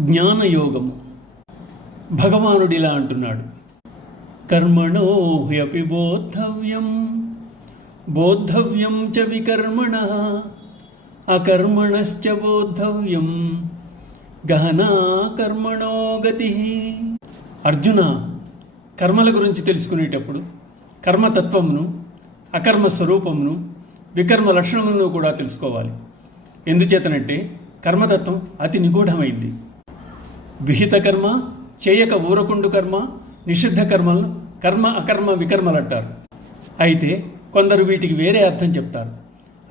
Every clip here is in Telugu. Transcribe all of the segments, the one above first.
జ్ఞానయోగము. భగవానుడిలా అంటున్నాడు, కర్మణో హ్యపి బోద్ధవ్యం బోద్ధవ్యం చ వికర్మణః అకర్మణశ్చ బోద్ధవ్యం గహనా కర్మణో గతి. అర్జున, కర్మల గురించి తెలుసుకునేటప్పుడు కర్మతత్వమును, అకర్మ స్వరూపమును, వికర్మ లక్షణములను కూడా తెలుసుకోవాలి. ఎందుచేతనంటే కర్మతత్వం అతి నిగూఢమైంది. విహిత కర్మ, చేయక ఊరకుండు కర్మ, నిషిద్ధ కర్మలను కర్మ, అకర్మ, వికర్మలు అంటారు. అయితే కొందరు వీటికి వేరే అర్థం చెప్తారు.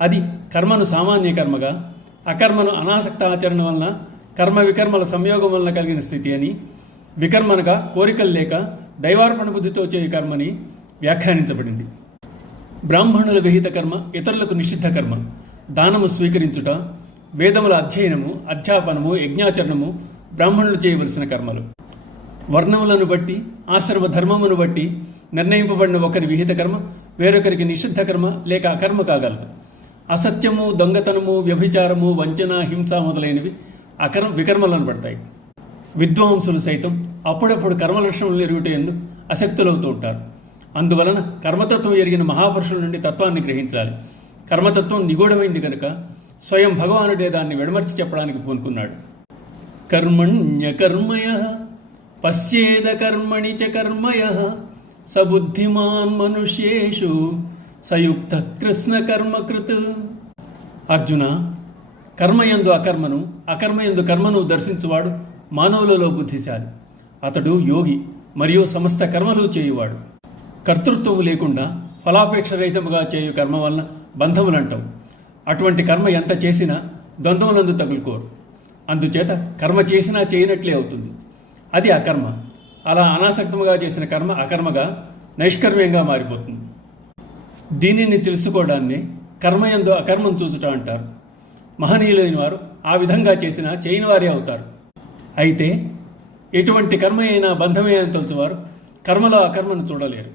అది కర్మను సామాన్య కర్మగా, అకర్మను అనాసక్త ఆచరణ వలన, కర్మ వికర్మల సంయోగం వలన కలిగిన స్థితి అని, వికర్మనగా కోరికలు లేక దైవార్పణ బుద్ధితో చేయు కర్మని వ్యాఖ్యానించబడింది. బ్రాహ్మణుల విహిత కర్మ, ఇతరులకు నిషిద్ధ కర్మ, దానము స్వీకరించుట, వేదముల అధ్యయనము, అధ్యాపనము, యజ్ఞాచరణము బ్రాహ్మణులు చేయవలసిన కర్మలు. వర్ణములను బట్టి, ఆశ్రమ ధర్మమును బట్టి నిర్ణయింపబడిన ఒకరి విహిత కర్మ వేరొకరికి నిషిద్ధ కర్మ లేక అకర్మ కాగలదు. అసత్యము, దొంగతనము, వ్యభిచారము, వంచన, హింస మొదలైనవి వికర్మలను పడతాయి. విద్వాంసులు సైతం అప్పుడప్పుడు కర్మలక్షణములు ఎరుగుటేందు అశక్తులవుతూ ఉంటారు. అందువలన కర్మతత్వం ఎరిగిన మహాపురుషుల నుండి తత్వాన్ని గ్రహించాలి. కర్మతత్వం నిగూఢమైంది కనుక స్వయం భగవానుడే దాన్ని వెడమర్చి చెప్పడానికి పూనుకున్నాడు. కర్మణ్యకర్మయః పశ్యేద కర్మణి చ కర్మయః సబుద్ధిమాన్ మనుష్యేషు సయుక్త కృష్ణ కర్మకృత్. అర్జున, కర్మయందు అకర్మను, అకర్మయందు కర్మను దర్శించువాడు మానవులలో బుద్ధిశాలి. అతడు యోగి మరియు సమస్త కర్మలు చేయువాడు. కర్తృత్వము లేకుండా ఫలాపేక్ష రహితముగా చేయు కర్మ వలన బంధములంటావు. అటువంటి కర్మ ఎంత చేసినా ద్వంద్వములందు తగులుకోరు. అందుచేత కర్మ చేసినా చేయనట్లే అవుతుంది. అది అకర్మ. అలా అనాసక్తముగా చేసిన కర్మ అకర్మగా, నైష్కర్మ్యంగా మారిపోతుంది. దీనిని తెలుసుకోవడాన్ని కర్మయందు అకర్మం చూచుట అంటారు. మహనీయులైన వారు ఆ విధంగా చేసినా చేయని వారే అవుతారు. అయితే ఎటువంటి కర్మ అయినా బంధమే అని తలుచువారు కర్మలో అకర్మను చూడలేరు.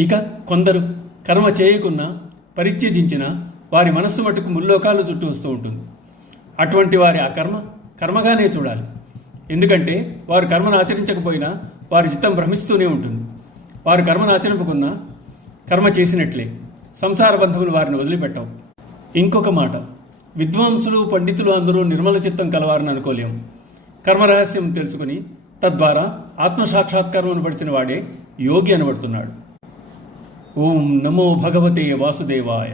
ఇక కొందరు కర్మ చేయకున్నా, పరిత్యజించినా వారి మనస్సు మటుకు ముల్లోకాలు చుట్టూ వస్తూ ఉంటుంది. అటువంటి వారి ఆ కర్మ కర్మగానే చూడాలి. ఎందుకంటే వారు కర్మను ఆచరించకపోయినా వారి చిత్తం భ్రమిస్తూనే ఉంటుంది. వారు కర్మను ఆచరింపకున్నా కర్మ చేసినట్లే. సంసార బంధములు వారిని వదిలిపెట్టవు. ఇంకొక మాట, విద్వాంసులు, పండితులు అందరూ నిర్మల చిత్తం కలవారని అనుకోలేము. కర్మరహస్యం తెలుసుకుని తద్వారా ఆత్మసాక్షాత్కారమును పడిచిన వాడే యోగి అనబడుతున్నాడు. ఓం నమో భగవతే వాసుదేవాయ.